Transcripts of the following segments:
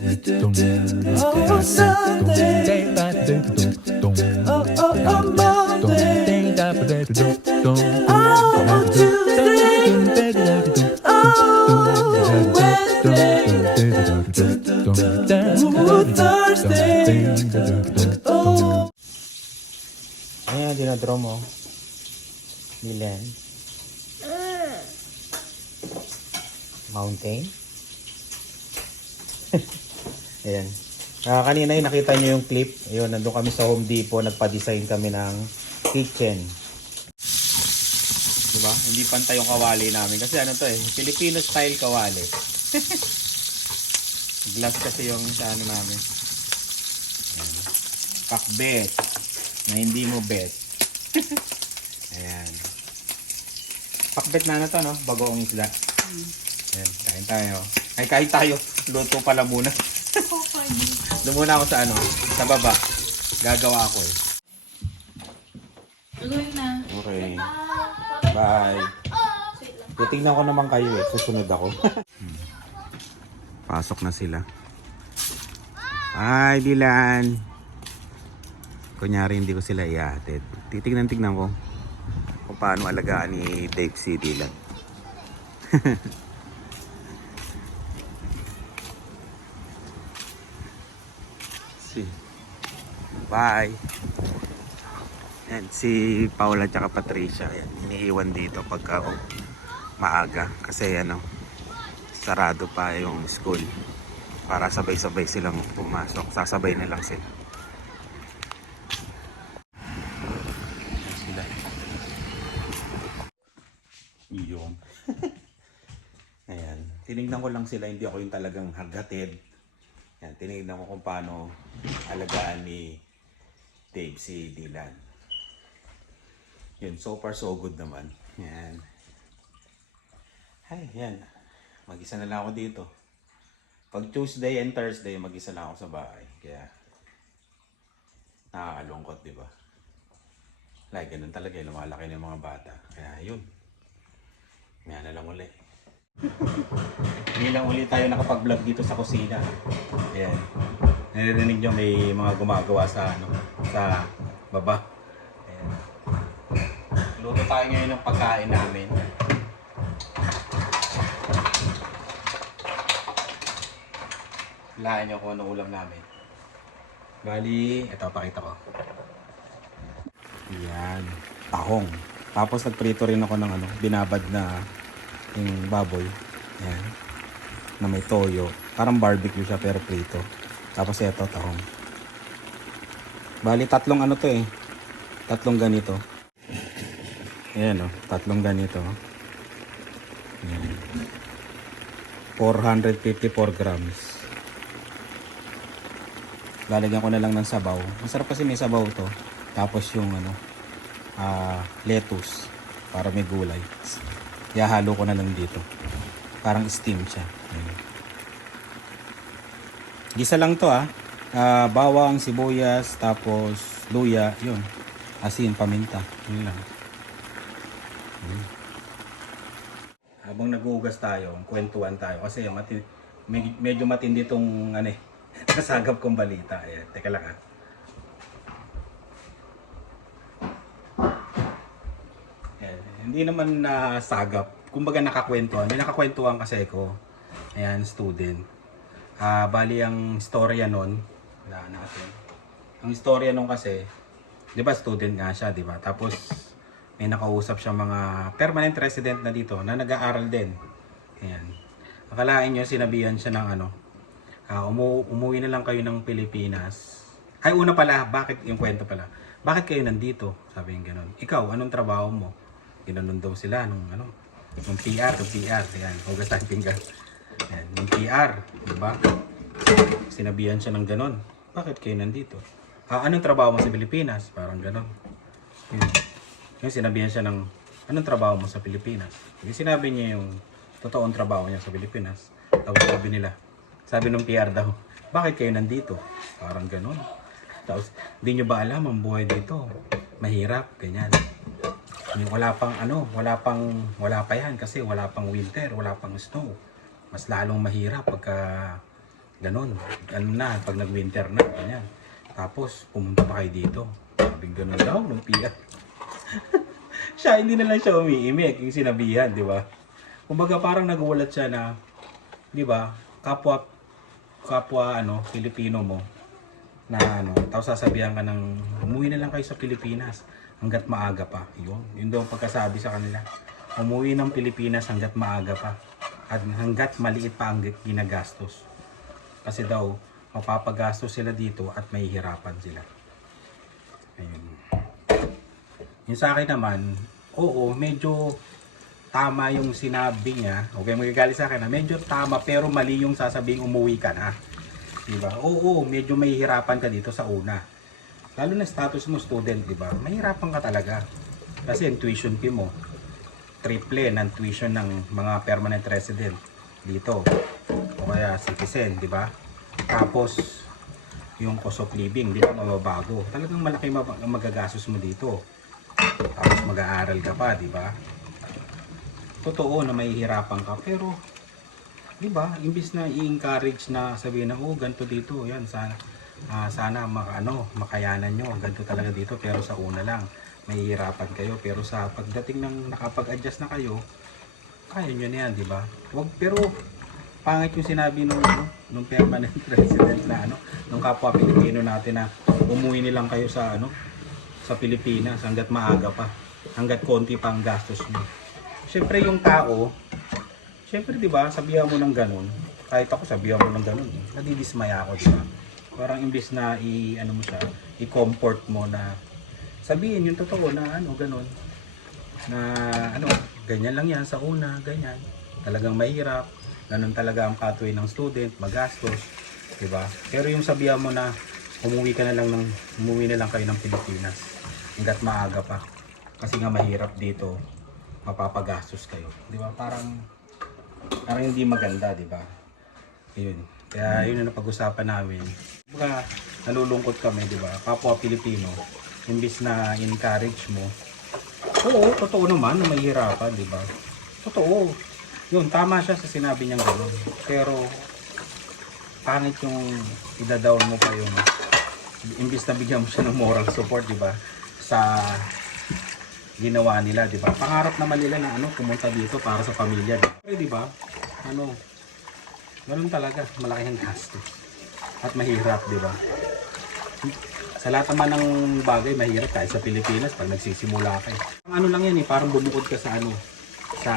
Oh, Sunday. Oh, oh, oh, Monday. Oh, Tuesday. Oh, Wednesday. Ooh, Thursday. Oh. Ayan, dinadraw mo. Milan. Mountain. Ayan. Ah, kanina yung nakita nyo yung clip. Ayun, nandun kami sa Home Depot. Nagpa-design kami ng kitchen. Diba? Hindi pantay yung kawali namin. Kasi ano to eh, Filipino style kawali. Glass kasi yung sa ano namin. Ayan. Pakbet. Na hindi mo bet. Ayan. Pakbet na na to, no? Bagoong isda. Ayan, kain tayo. Ay, kain tayo. Luto pala muna. Doon muna ako sa ano, sa baba. Gagawa ako eh. Gagawin na. Okay. Bye. Titignan ko naman kayo eh. Susunod ako. Pasok na sila. Hi, Dylan. Kunyari hindi ko sila ihatid. Titignan-tignan ko kung paano alagaan ni Dave si Dylan. si. Bye. Yan, si Paula at Patricia, yan, iniiwan dito pagka oh, maaga. Kasi ano, sarado pa yung school. Para sabay-sabay silang pumasok. Sasabay na lang sila. Yan sila. Yung. Ayan. Tinignan ko lang sila, hindi ako yung talagang hagatid. Yan, tinignan ko kung paano alagaan ni Dave si Dylan. Yun, so far so good naman. Yan. Ay, yan. Mag-isa na lang ako dito. Pag Tuesday and Thursday, mag-isa lang ako sa bahay. Kaya, nakakalungkot, di ba? Like, ganun talaga, lumalaki ng mga bata. Kaya, yun. Ngayon na lang uli. Hindi lang uli tayo nakapag-vlog dito sa kusina. Ayan. Naririnig nyo may mga gumagawa sa ano, sa baba. Ayan. Luto tayo ngayon ng pagkain namin. Lahan nyo kung ano ulam namin. Bali, ito pakita ko. Yan. Tahong. Tapos nagprito rin ako ng ano, binabad na yung baboy. Yan. Na may toyo. Parang barbecue siya pero prito. Tapos ito, tahong. Bali, tatlong ano to eh. Tatlong ganito. Ayan o, tatlong ganito. Ayan. 454 grams. Lalagyan ko na lang ng sabaw. Masarap kasi may sabaw to. Tapos yung ano, ah, lettuce para may gulay. Ihahalo ko na lang dito. Parang steam siya. Gisa lang to ah. Ah, bawang, sibuyas, tapos luya, yun. Asin, paminta. Yun lang. Habang nag-uugas tayo, kwentuhan tayo kasi mati- med- medyo matindi tong ano eh, nasagap kong balita. Ayan, teka lang ah. Ayan, hindi naman nasagap. Kumbaga nakakwentuhan. May nakakwentuhan kasi ko. Ayan, student. Ah, bali ang storya nun, wala natin. Ang storya nun kasi, 'di ba student nga siya, 'di ba? Tapos may nakausap siya mga permanent resident na dito na nag-aaral din. Ayan. Akalain nyo, sinabihan siya ng ano, ah, umu umuwi na lang kayo ng Pilipinas. Ay, una pala, bakit, yung kwento pala, bakit kayo nandito? Sabi yung ganun. Ikaw, anong trabaho mo? Ginanon daw sila nung ano, nung PR, nung PR. Ayan, hugas tayo pinggan. Ayan, yung PR, di ba? Sinabihan siya ng ganun. Bakit kayo nandito? Ah, anong trabaho mo sa Pilipinas? Parang ganun. Yun. Yung sinabihan siya ng, anong trabaho mo sa Pilipinas? Yung sinabi niya yung totoong trabaho niya sa Pilipinas. Tapos sabi nila, sabi ng PR daw, bakit kayo nandito? Parang ganun. Tapos, di nyo ba alam ang buhay dito? Mahirap, ganyan. Yung Wala pang ano, wala pang, wala pa yan kasi wala pang winter, wala pang snow. Mas lalong mahirap pagka Ganon. Ano na, pag nag-winter na, ganyan. Tapos, pumunta pa kayo dito. Sabi ganon daw, nung piya. siya, hindi na lang siya umiimik, yung sinabihan, di ba? Kumbaga parang nagulat siya na, di ba, kapwa, kapwa, ano, Pilipino mo, na ano, tapos sasabihan ka ng, umuwi na lang kayo sa Pilipinas hanggat maaga pa. Yun, yun daw pagkasabi sa kanila. Umuwi ng Pilipinas hanggat maaga pa. At hanggat maliit pa ang ginagastos. Kasi daw, mapapagastos sila dito at mahihirapan sila. Ayun. Yung sa akin naman, oo, medyo tama yung sinabi niya. Okay, magagalit sa akin na medyo tama pero mali yung sasabihin umuwi ka na. Diba? Oo, medyo mahihirapan ka dito sa una. Lalo na status mo student, diba? Mahirapan ka talaga. Kasi yung tuition fee mo, triple ng tuition ng mga permanent resident dito. O kaya citizen, di ba? Tapos, yung cost of living, di ba, mababago. Talagang malaki ma- ang magagastos mo dito. Tapos mag-aaral ka pa, di ba? Totoo na mahihirapan ka, pero di ba, imbis na i-encourage na sabihin na, oh, ganito dito, yan, sana, ah, sana maka, ano, makayanan nyo, ganito talaga dito, pero sa una lang, mahihirapan kayo, pero sa pagdating ng nakapag-adjust na kayo, kaya nyo na yan, di ba? Wag, pero, pangit yung sinabi nung, ano, nung permanent resident na, ano, nung kapwa Pilipino natin na umuwi nilang kayo sa, ano, sa Pilipinas hanggat maaga pa, hanggat konti pa ang gastos mo. Siyempre yung tao, Siyempre, di ba, sabihan mo ng ganun. Kahit ako, sabihan mo ng ganun. Nadidismaya ako, di? Parang imbis na i, ano mo siya, i-comfort mo na sabihin yung totoo na ano, ganun. Na ano, ganyan lang yan sa una, ganyan. Talagang mahirap. Ganun talaga ang pathway ng student, magastos. Di ba? Pero yung sabihan mo na umuwi ka na lang ng, umuwi na lang kayo ng Pilipinas. Hanggat maaga pa. Kasi nga mahirap dito, mapapagastos kayo. Di ba? Parang parang hindi maganda, di ba? Ayun. Kaya yun ang napag-usapan namin. Kumbaga, nalulungkot kami, di ba? Kapwa Pilipino, imbis na encourage mo. Oo, totoo naman na mahihirapan, di ba? Totoo. Yun, tama siya sa sinabi niyang gano'n. Pero, pangit yung idadawn mo pa yung imbis na bigyan mo siya ng moral support, di ba? Sa ginawa nila, di ba? Pangarap naman nila na ano, pumunta dito para sa pamilya. Pero di ba? Ano, ganun talaga, malaki ang gastos. At mahirap, di ba? Sa lahat naman ng bagay, mahirap kahit sa Pilipinas pag nagsisimula ka. Ang ano lang yan eh, parang bumukod ka sa ano, sa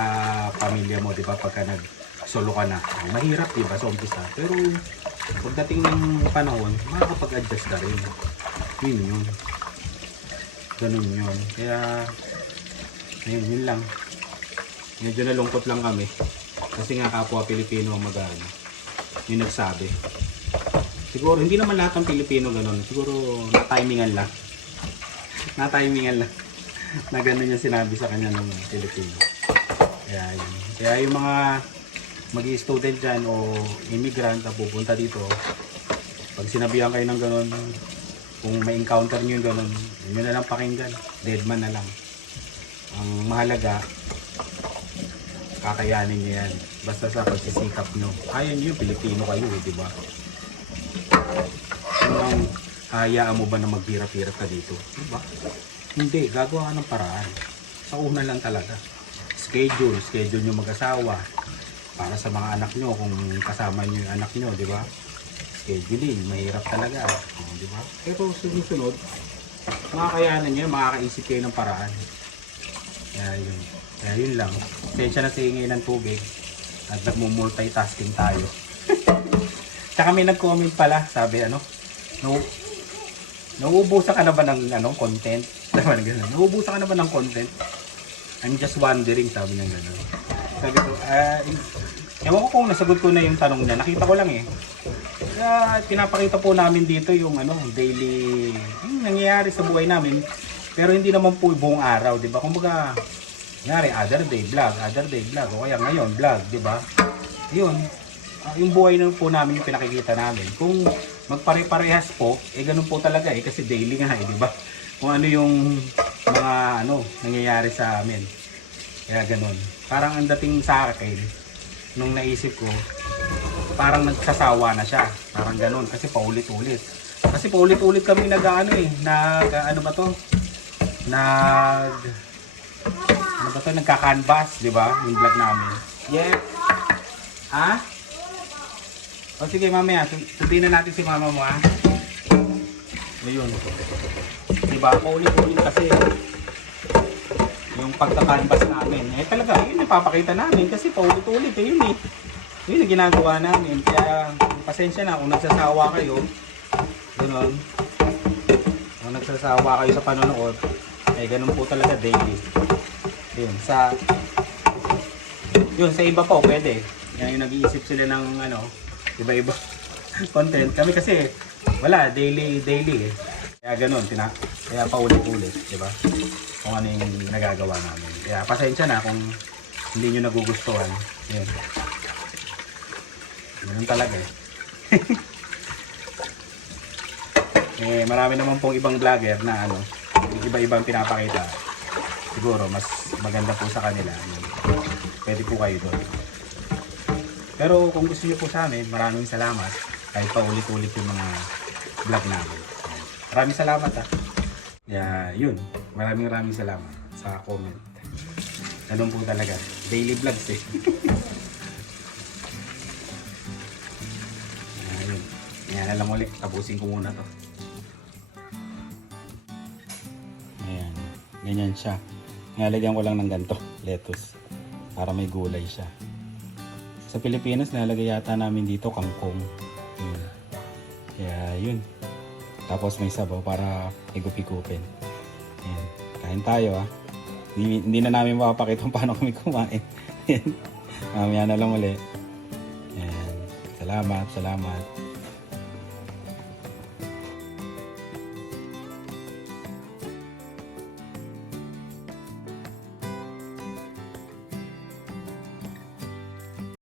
pamilya mo, di ba? Pagka nag solo ka na. Mahirap, di ba, sa umpisa. Pero pagdating ng panahon, makakapag-adjust ka rin. Yun yun. Ganun yun. Kaya, ayun, yun lang. Medyo nalungkot lang kami. Kasi nga kapwa Pilipino mag-ano. Yung nagsabi. Siguro, hindi naman lahat ng Pilipino ganun. Siguro, na-timingan lang. Na-timingan lang. na ganun yung sinabi sa kanya ng Pilipino. Kaya yun. Kaya yung mga mag student dyan o immigrant na pupunta dito, pag sinabihan kayo ng ganun, kung may encounter nyo yung ganun, yun na lang pakinggan. Deadman na lang. Ang mahalaga, kakayanin nyo yan. Basta sa pagsisikap nyo. Kaya nyo, Pilipino kayo eh, di ba? Kung hayaan mo ba na maghirap-hirap ka dito? Di ba? Hindi, gagawa ka ng paraan. Sa una lang talaga. Schedule, schedule nyo mag-asawa. Para sa mga anak nyo, kung kasama nyo yung anak nyo, di ba? Scheduling, mahirap talaga. Oh, di ba? Pero susunod, makakayanan nyo, makakaisip kayo ng paraan. Kaya yun. Kaya yun lang. Tensya na sa ingay ng tubig. At nagmumultitasking tayo. Tsaka may nag-comment pala, sabi ano, no, nauubusan ka na ba ng ano, content? Sabi na gano'n, nauubusan ka na ba ng content? I'm just wondering, sabi niya gano'n. Sabi ko, ah, ewan ko kung nasagot ko na yung tanong niya, nakita ko lang eh. Kaya pinapakita po namin dito yung ano, daily, yung nangyayari sa buhay namin. Pero hindi naman po buong araw, di ba? Kumbaga, Ngari, other day vlog, other day vlog, o kaya ngayon vlog, di ba? Yun, ah, yung buhay na po namin yung pinakikita namin. Kung magpare-parehas po, eh ganun po talaga eh, kasi daily nga eh, di ba? Kung ano yung mga ano, nangyayari sa amin. Kaya ganun. Parang ang dating sa akin, nung naisip ko, parang nagsasawa na siya. Parang ganun kasi paulit-ulit. Kasi paulit-ulit kami nag ano eh, nag ano ba to? Nag ano ba to? Nagka-canvas, di ba? Yung vlog namin. Yeah. Ha? O sige mamaya, sabihin na natin si mama mo ha. Ayun. Diba? Paulit-ulit kasi yung pagka-canvas namin. Eh talaga, yun yung papakita namin kasi paulit-ulit eh yun eh. Yun yung ginagawa namin. Kaya pasensya na kung nagsasawa kayo. Ganun. Kung nagsasawa kayo sa panonood, eh ganun po talaga daily. Yun, sa yun, sa iba po, pwede. Yan yung nag-iisip sila ng ano, iba-iba content. Kami kasi, wala, daily, daily eh. Kaya ganun, tina, kaya paulit-ulit, di ba? Kung ano yung nagagawa namin. Kaya pasensya na kung hindi nyo nagugustuhan. Yun. Ganun talaga eh. eh, marami naman pong ibang vlogger na ano, iba-ibang pinapakita. Siguro, mas maganda po sa kanila. Pwede po kayo doon. Pero kung gusto niyo po sa amin, maraming salamat. Kahit paulit-ulit yung mga vlog namin. Maraming salamat ah. Yeah, yun. Maraming maraming salamat sa comment. Ganun po talaga. Daily vlogs eh. Ayun. Yan na lang ulit. Tapusin ko muna to. Ayan. Ganyan siya. Nalagyan ko lang ng ganito. Lettuce. Para may gulay siya. Sa Pilipinas, nalagay yata namin dito kangkong. Yun. Kaya yun. Tapos may sabaw para igup-igupin. Ayan. Kain tayo ah. Hindi, hindi na namin mapapakita kung paano kami kumain. Mamaya na lang ulit. Ayan. Salamat, salamat.